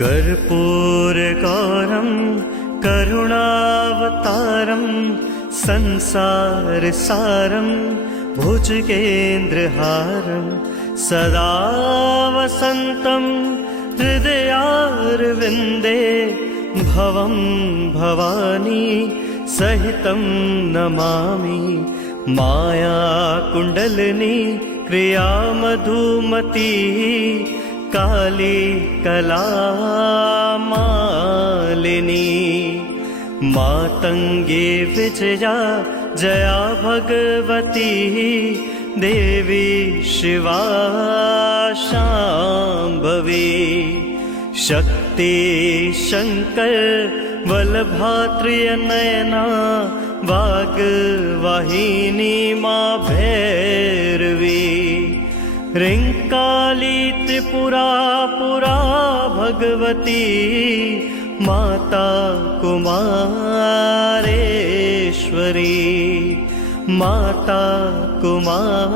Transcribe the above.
कर्पूरगौरं करुणावतारं संसारसारं भुजगेन्द्रहारं सदा वसन्तं हृदयारविन्दे भवं भवानी सहितं नमामि। मायाकुण्डलिनी क्रियामधुमती काली कलामालिनी मातङ्गी विजया जया भगवती देवी शिवा शाम्भवी। शक्ति शङ्कर वल्लभात्रियनयना वाग्वाहिनी मा भैरवी। ह्रीङ्काली त्रिपुरा पुरा भगवती माता कुमारेश्वरी माता कुमारेश्वरी।